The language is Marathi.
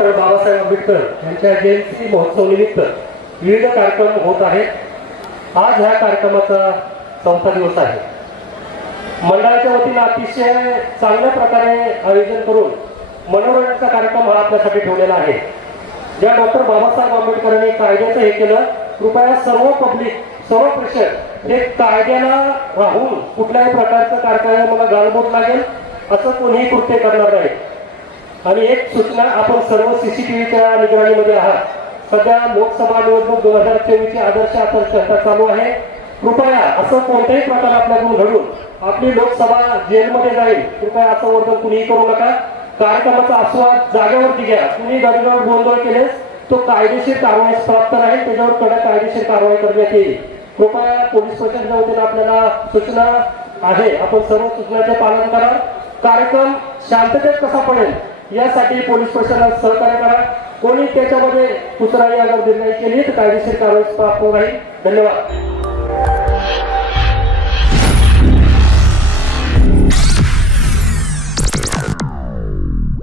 डॉक्टर बाबासाहेब आंबेडकर यांच्या जयंती महोत्सव निमित्त विविध कार्यक्रम होत आहेत. आज ह्या कार्यक्रमाचा चौथा दिवस आहे. मंडळाच्या वतीनं अतिशय चांगल्या प्रकारे आयोजन करून मनोरंजनाचा कार्यक्रम हा आपल्यासाठी ठेवलेला आहे. ज्या डॉक्टर बाबासाहेब आंबेडकरांनी कायद्याचं हे केलं कृपया सर्व पब्लिक सर्व प्रेक्षक हे कायद्याला राहून कुठल्याही प्रकारचं कार्यक्रमाला गालबोट लागेल असं कोणीही कृत्य करणार नाही. आणि एक सूचना आपण सर्व सीसीटीव्हीच्या निगराणीमध्ये आहात. सध्या लोकसभा निवडणूक दोन हजार चोवीसची आदर्श आचारसंहिता चालू आहे. कृपया असं कोणत्याही प्रकार आपल्याकडून घडून आपली लोकसभा जेलमध्ये जाईल. कृपया असं वर्तन कुणीही करू नका. कार्यक्रमाचा आस्वाद जागेवरती घ्या. कुणी गडगड गोंधळ केलेस तो कायदेशीर कारवाई प्राप्त राहील. त्याच्यावर कडक कायदेशीर कारवाई करण्यात येईल. कृपया पोलीस प्रशासनाच्या वतीनं आपल्याला सूचना आहे. आपण सर्व सूचनाचे पालन करा. कार्यक्रम शांततेत कसा पडेल? यासाठी पोलीस प्रशासनाला सहकार्य करा. कोणी त्याच्यामध्ये कुचराई अगर निर्णय केली तर कायदेशीर कारवाई प्राप्त नाही धन्यवाद.